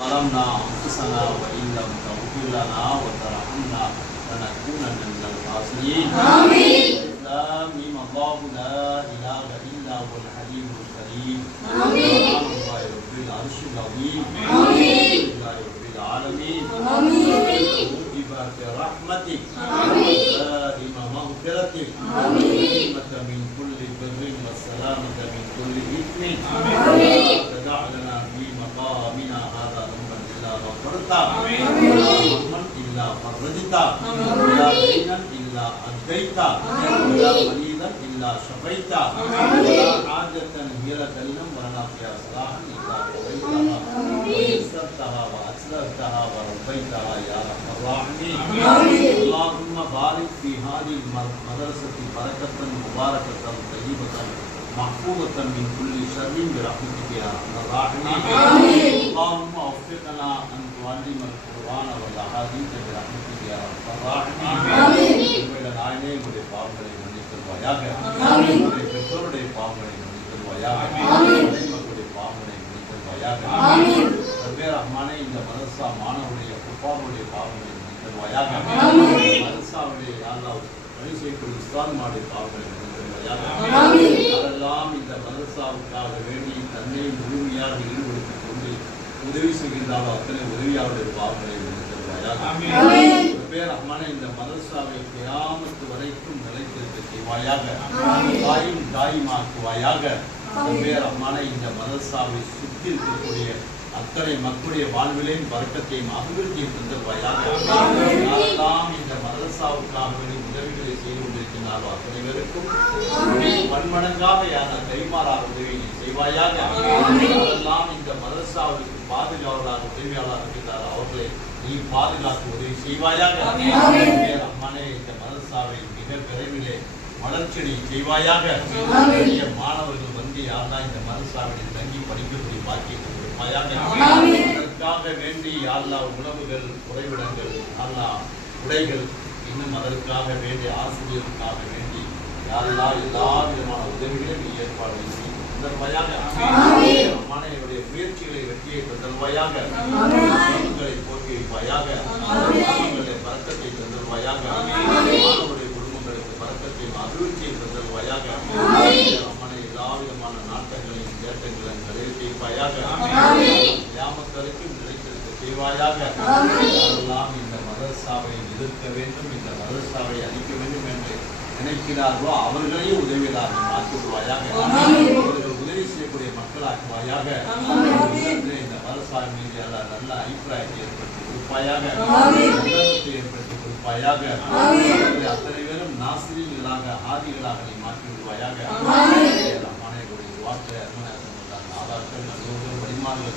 ظلمنا أنفسنا وإن لم تغفر لنا وترحمنا لنكونن من الخاسرين. آمين. آمين. الله لا إله إلا هو الحليم الكريم. آمين. سبحان الله رب العرش العظيم. آمين. لله رب العالمين. آمين. ببارك رحمتك. آمين. دائم مغفرتك. آمين. من كل بر والسلامة من كل إثم. آمين. تدع لنا في مقامنا هذا ذنبا إلا غفرته ولا هما إلا فرجته ولا دينا إلا أديته ولا مريضا إلا شفيته ولا حاجة هي لك لم ولنا فيها صلاحا إلا قضيتها ويسرتها وأسلفتها وربيتها يا أرحم الراحمين. اللهم بارك في هذه المدرسة بركة مباركة طيبة محفوظة من كل شر برحمتك يا أرحم الراحمين. اللهم وفقنا أن تعلم القرآن والأحاديث برحمتك يا أرحم الراحمين. உங்களுடைய நாயனே உங்களுடைய பாவங்களை மன்னித்தருவாயாக. உங்களுடைய பெற்றோருடைய பாவங்களை மன்னித்தருவாயாக. மக்களுடைய பாவங்களை மன்னித்தருவாயாக. ரப்பே ரஹ்மானே இந்த மதரசா மாணவருடைய குப்பாவுடைய பாவங்களை மன்னித்தருவாயாக. மதரசாவுடைய அல்லாஹ் வழி செய்யக்கூடிய உஸ்தாதுமாருடைய பாவங்களை அதெல்லாம் இந்த மதரசாவுக்காக வேண்டி தன்னை முழுமையாக ஈடுபடுத்திக் கொண்டு உதவி செய்கின்றாலோ அத்தனை உதவியாளருடைய பாவங்களை ரஹ்மானே இந்த மதரசாவை கியாமத் வரைக்கும் நிலைத்திருக்க செய்வாயாக. தாயும் தாயுமாக்குவாயாக. ரஹ்மானே இந்த மதரசாவை சுற்றி இருக்கக்கூடிய அத்தனை மக்களுடைய வாழ்விலையும் வர்க்கத்தையும் அபிவிருத்தியும் தந்தருவாயாக. யாரெல்லாம் இந்த மதரசாவுக்காக உதவிகளை செய்து கொண்டிருக்கிறாரோ அத்தனை பேருக்கும் பன்மடங்காக யார கைமாறாக உதவியை செய்வாயாக. யாரெல்லாம் இந்த மதரசாவுக்கு பாதுகாவலாக உதவியாளராக இருக்கிறாரோ அவர்களை நீ பாதுகாத்து உதவி செய்வாயாக. அம்மானே இந்த மதரசாவை மிக விரைவிலே வளர்ச்சியை செய்வாயாக. மாணவர்கள் வந்து யாரெல்லாம் இந்த மதரசாவில் தங்கி படிக்கக்கூடிய பாக்கியத்தை அதற்காக வேண்டி அல்லாஹ் உணவுகள் குறைவிடங்கள் அல்லாஹ் உடைகள் இன்னும் அதற்காக வேண்டிய ஆசிரியருக்காக வேண்டி யாரெல்லாம் எல்லா விதமான உதவிகளையும் ஏற்பாடு செய்து தந்தருவாயாக. அம்மானையுடைய முயற்சிகளை வெற்றியை தந்தருவாயாக. போக்கி வைப்பாயாக. குடும்பங்களுடைய பறக்கத்தை தந்தருவாயாக. மாணவருடைய குடும்பங்களுக்கு பறக்கத்தையும் அபிவிருத்தியை தந்தருவாயாக. அம்மனை எல்லா விதமான நாட்டங்களையும் தேட்டங்களையும் நிறைவேற்றிப்பாயாக. கியாமத்தரைக்கும் நிலைத்திருக்க செய்வாயாக. எல்லாம் இந்த மதரசாவை எதிர்க்க வேண்டும், இந்த மதரசாவை அழிக்க வேண்டும் என்று நினைக்கிறார்களோ அவர்களையும் உதவியதாக மாற்றிவிடுவாயாக. அவர்கள் உதவி செய்யக்கூடிய மக்களாக்குவாயாக. இந்த மதரசாவை மீது நல்ல அபிப்பிராயத்தை ஏற்படுத்தி கொடுப்பாயாக. நல்லத்தை ஏற்படுத்தி கொடுப்பாயாக. அத்தனை பேரும் நாசிரியர்களாக ஆதிகளாக நீ மாற்றி விடுவாயாக. வார்த்தை ஆதாக்கள் நல்லோர்கள் வழிமார்கள்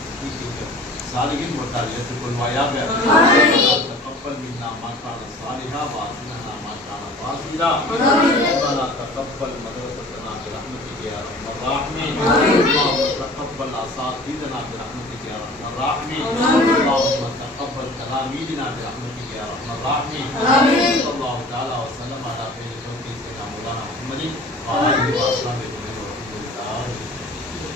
சாலிகின் போட்டால் ஏற்றுக்கொள்வாயாக. கப்பல் மின்னா மாற்றான சாலிகா வாசினா மாற்றான வாசிரா கப்பல் மதரசத்தனா பிரஹ்மத்திகே அர்ஹமர் ராஹிமீன். தகப்பல் அஸாதீதனா பிரஹ்மத்திகே அர்ஹமர் ராஹிமீன். அல்லாஹும்ம தகப்பல் தலாமீதினா பிரஹ்மத்திகே அர்ஹமர் ராஹிமீன். ஸல்லல்லாஹு தஆலா வஸல்லம் அலா சய்யிதினா மௌலானா முஹம்மதின் வ ஆலிஹி வ ஸஹ்பிஹி